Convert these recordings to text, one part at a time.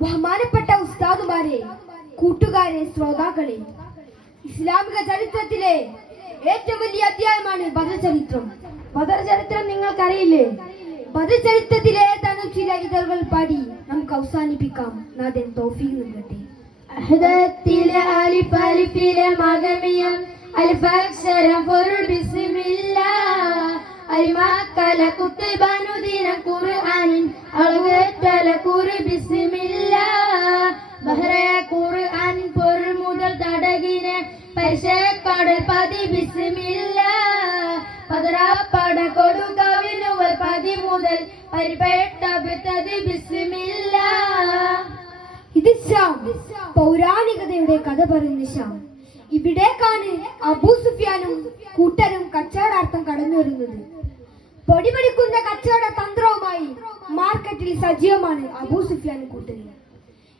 ബഹുമാനപ്പെട്ട ഉസ്താദുമാരെ കൂട്ടുകാരെ ശ്രോതാക്കളെ ഇസ്ലാമിക ചരിത്രത്തിലെ ഏറ്റവും വലിയ അധ്യായമാണ് ബദർ ചരിത്രം. ബദർ ചരിത്രം നിങ്ങൾക്കറിയില്ലേ? ബദർ ചരിത്രത്തിലെ ഏതാനും ചില ഇതളുകൾ പാടി നമുക്ക് അവസാനിപ്പിക്കാം. നാഥൻ തോഫീക്ക് നൽകട്ടെ. അഹദത്തിലെ അലിഫ് അലിഫിലെ മകമിയം അലിഫക്ഷരം പൊരുൾ ബിസ്മില്ല അലിമാക്കല കുത്തുബാനുദിന ഖുർആനിൻ അളവേറ്റല കുറി ബിസ്മില്ല. ബഹ്റേ ഖുർആൻ പൊരു മുതൽ തടകിനെ പരിശക്കടൽ പതി ബിസ്മില്ല. കൊടു കൊടുകവിനുവൽ പതി മുതൽ പരിപേട്ട ബിത്തതി ബിസ്മില്ല. ഇത് ശ്യാം പൗരാണികതയുടെ കഥ പറയുന്ന ശ്യാം. ഇവിടേക്കാണ് അബൂ സുഫിയാനും കൂട്ടരും കച്ചവടാർത്ഥം കടന്നു വരുന്നത് പൊടിപിടിക്കുന്ന കച്ചവട തന്ത്രവുമായി മാർക്കറ്റിൽ സജീവമാണ് അബൂ സുഫിയാൻ കൂട്ടുന്നത്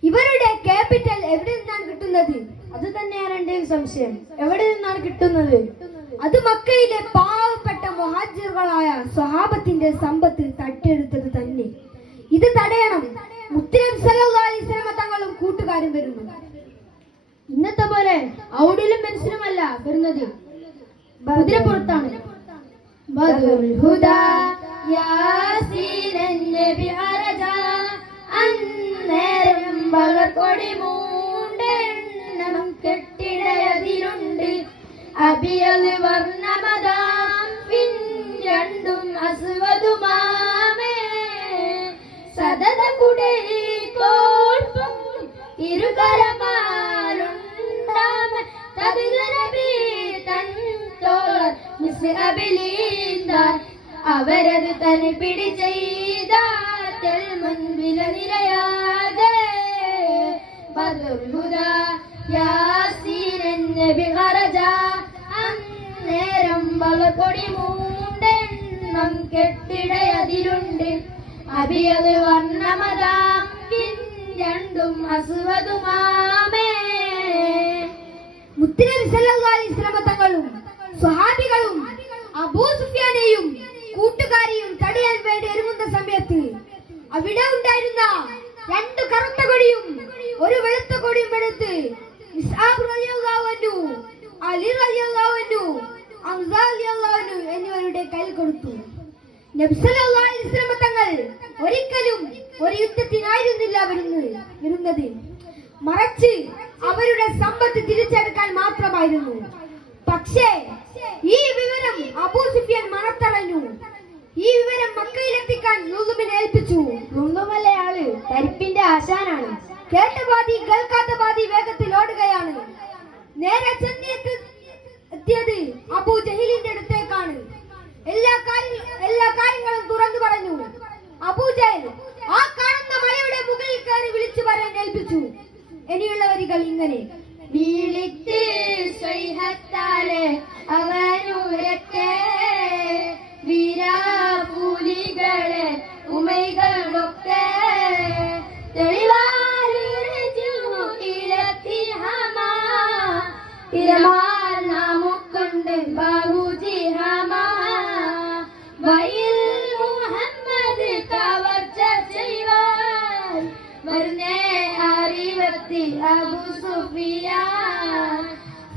ഇവരുടെ ക്യാപിറ്റൽ എവിടെ നിന്നാണ് കിട്ടുന്നത്? അത് തന്നെയാണ് എന്റെ സംശയം. എവിടെ നിന്നാണ് കിട്ടുന്നത്? അത് മക്കയിലെ പാവപ്പെട്ട മുഹാജിറുകളായ സ്വഹാബത്തിന്റെ സമ്പത്ത് തട്ടിയെടുത്തത് തന്നെ. ഇത് തടയണം. മുത്തരം അലൈഹി തങ്ങളും കൂട്ടുകാരും വരുന്നു ഇന്നത്തെ പോലെ ഔഡിലും മനസ്സിലുമല്ല വരുന്നത്. കുതിരപ്പുറത്താണ് الهدى يا യാസീനൻ النبي عرجا അന്നേരം വളക്കൊടി മൂണ്ടെണ്ണം കെട്ടിടയതിലുണ്ട്. അബിയത് വർണമതാം പിൻ രണ്ടും അസുവതുമാമേ. സദത കുടേ കോൾപ്പും അവരത് തന്നെ പിടി ചെയ്ത മുൻപില നിലയാകെ ബദുൽ യാസീനൻ നബി ഖറജ അന്നേരം വളപ്പൊടി മൂണ്ടെണ്ണം കെട്ടിടയതിലുണ്ട്. പിൻ രണ്ടും അസുവതുമാമേ. മുത്തനബി തങ്ങളും സ്വഹാബികളും സുഫിയാനെയും കൂട്ടുകാരെയും തടയാൻ വേണ്ടി ഒരുങ്ങുന്ന സമയത്ത് അവിടെ ഉണ്ടായിരുന്ന രണ്ട് കറുത്ത കൊടിയും ഒരു വെളുത്ത കൊടിയും എടുത്ത് എന്നിവരുടെ കയ്യിൽ കൊടുത്തു. തങ്ങൾ ഒരിക്കലും ഒരു യുദ്ധത്തിനായിരുന്നില്ല വരുന്നത് വരുന്നത് മറിച്ച് അവരുടെ സമ്പത്ത് തിരിച്ചെടുക്കാൻ മാത്രമായിരുന്നു. പക്ഷേ ഈ വിവരം അബൂ സുഫിയാൻ മണത്തളഞ്ഞു ഈ വിവരം മക്കയിലെത്തിക്കാൻ ലുലുമിനെ ഏൽപ്പിച്ചു. ഒന്നുമല്ലേ ആൾ? പരിപ്പിന്റെ ആശാനാണ്. കേട്ട ബാധി കേൾക്കാത്ത ബാധി വേഗത്തിൽ ഓടുകയാണ്. നേരെ ചെന്നെത്തി എത്തിയത് അബൂ ജഹീലിന്റെ അടുത്തേക്കാണ്. എല്ലാ കാര്യ എല്ലാ കാര്യങ്ങളും തുറന്നു പറഞ്ഞു. അബൂ ജഹൽ ആ കാണുന്ന മലയുടെ മുകളിൽ കയറി വിളിച്ചു പറയാൻ ഏൽപ്പിച്ചു. ഇനിയുള്ള വരികൾ ഇങ്ങനെ. വീളിത്ത് സ്വൈഹത്താലെ അവനുരക്കെ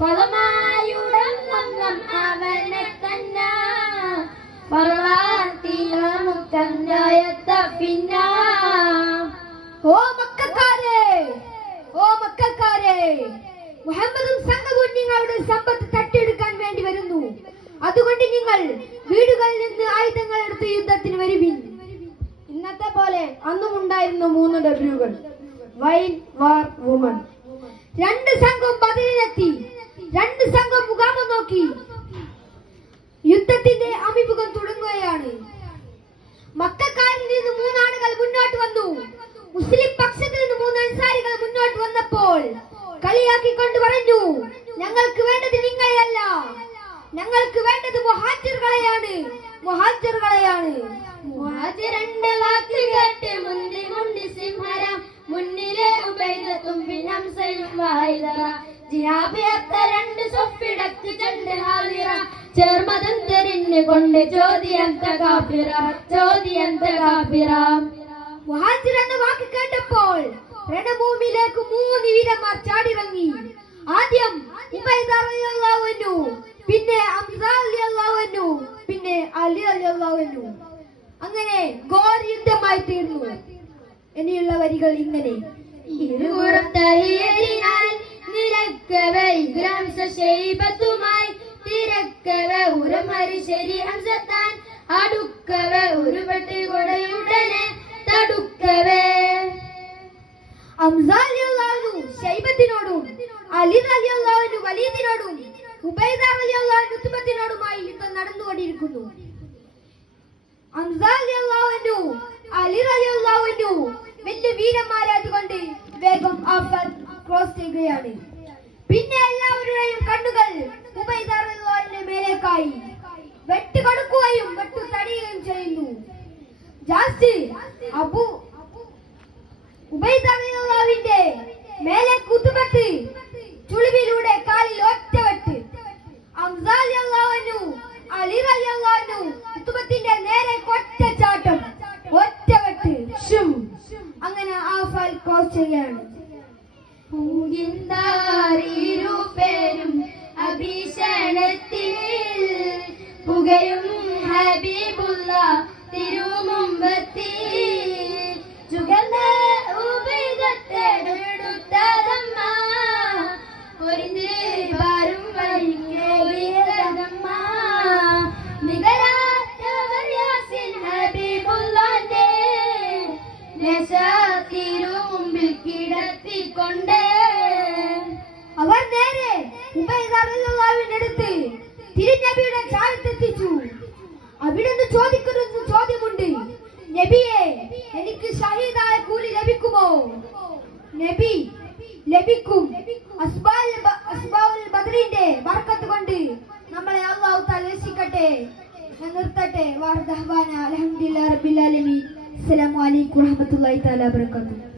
പദമായുടങ്ങം അവനെ തന്നെ. പറവാത്തിയാമുക്കണ്ടായത്ത പിന്ന. ഓ മക്കാരെ ഓ മക്കാരെ. മുഹമ്മദും സംഘവും നിങ്ങളുടെ സമ്പത്ത് തട്ടിയെടുക്കാൻ വേണ്ടി വരുന്നു. അതുകൊണ്ട് നിങ്ങൾ വീടുകളിൽ നിന്ന് ആയുധങ്ങൾ എടുത്ത് യുദ്ധത്തിന് വരുവിൻ. ഇന്നത്തെ പോലെ അന്നും ഉണ്ടായിരുന്നു മൂന്ന് ഡബ്ല്യൂകൾ വൈൻ വാർ വുമൺ രണ്ട് സംഘം ബദലിനെത്തി രണ്ട് സംഘം മുഖാമം നോക്കി. യുദ്ധത്തിന്റെ അഭിമുഖം തുടങ്ങുകയാണ്. മക്കാരിൽ നിന്ന് മൂന്നാളുകൾ മുന്നോട്ട് വന്നു. മുസ്ലിം പക്ഷത്തിൽ നിന്ന് മൂന്ന് അൻസാരികൾ മുന്നോട്ട് വന്നപ്പോൾ കളിയാക്കിക്കൊണ്ട് പറഞ്ഞു ഞങ്ങൾക്ക് വേണ്ടത് നിങ്ങളെയല്ല. ഞങ്ങൾക്ക് വേണ്ടത് മുഹാജിറുകളെയാണ്. മുഹാജിറുകളെയാണ്. രണ്ട് വാക്ക് കേട്ട് മുന്തി മുണ്ടി സിംഹരം. മുന്നിലെ ഉപൈതത്തും പിന്നംസയും വായിതറ ജിഹാബിയത്ത രണ്ട് സൊപ്പിടക്ക് ചണ്ട് ഹാലിറ. ചേർമതം തെരിഞ്ഞു കൊണ്ട് ചോദ്യന്ത കാപ്പിറ ചോദ്യന്ത കാഫിറ മുഹാജിർ എന്ന വാക്ക് കേട്ടപ്പോൾ രണഭൂമിയിലേക്ക് മൂന്ന് വീരന്മാർ ചാടിറങ്ങി. ആദ്യം ഉബൈദ റളിയല്ലാഹു അൻഹു പിന്നെ അൻഹു പിന്നെ അലി അൻഹു. അങ്ങനെ ഘോര യുദ്ധമായി തീർന്നു. ഇനിയുള്ള വരികൾ ഇങ്ങനെ. ഇരുപുറത്തയ്യരിനാൽ നിലക്കവെ ഇഗ്രാംസ ശൈബത്തുമായി തിരക്കവെ ഉരമരി അടുക്കവെ കൊടയുടനെ തടുക്കവേ. അംസാലിയല്ലാഹു ഷൈബത്തിനോടും അലി റളിയല്ലാഹു അൻഹു ഉബൈദ റളിയല്ലാഹു അൻഹു ഉത്ബത്തിനോടുമായി യുദ്ധം നടന്നുകൊണ്ടിരിക്കുന്നു. ഹംസ അലി അൻഹു വലിയ വീരന്മാരായതുകൊണ്ട് വേഗം ആ ക്രോസ് ചെയ്യുകയാണ്. പിന്നെ എല്ലാവരുടെയും കണ്ണുകൾ മേലേക്കായി. വെട്ട് കൊടുക്കുകയും വെട്ടു തടിയുകയും ചെയ്യുന്നു. ജാസ്തി അബു ഉബൈദാവിന്റെ മേലെ കുത്തുപെട്ട് ചുളിവിലൂടെ കാലിൽ ഒറ്റ വെട്ട്. അംസാലിയല്ലാഹു കിടത്തിക്കൊണ്ട്. അവർ നേരെ ഉബൈദാവിന്റെ അടുത്ത് തിരുനബിയുടെ അവിടുന്ന് ചോദിക്കുന്ന ചോദ്യമുണ്ട്. നബിയെ എനിക്ക് ഷഹീദായ കൂലി ലഭിക്കുമോ? നബി ലഭിക്കും. അസ്ബാൽ ബ- അസ്ബാഉൽ ബദ്രിന്റെ ബർക്കത്ത് കൊണ്ട് നമ്മളെ അള്ളാഹു താല രക്ഷിക്കട്ടെ. ഞാൻ നിർത്തട്ടെ. വാർദഹ്വാന അൽഹംദുലില്ലാഹി റബ്ബിൽ ആലമീൻ. അസ്സലാമു അലൈക്കും വറഹ്മത്തുള്ളാഹി തആല വബറകാതുഹു.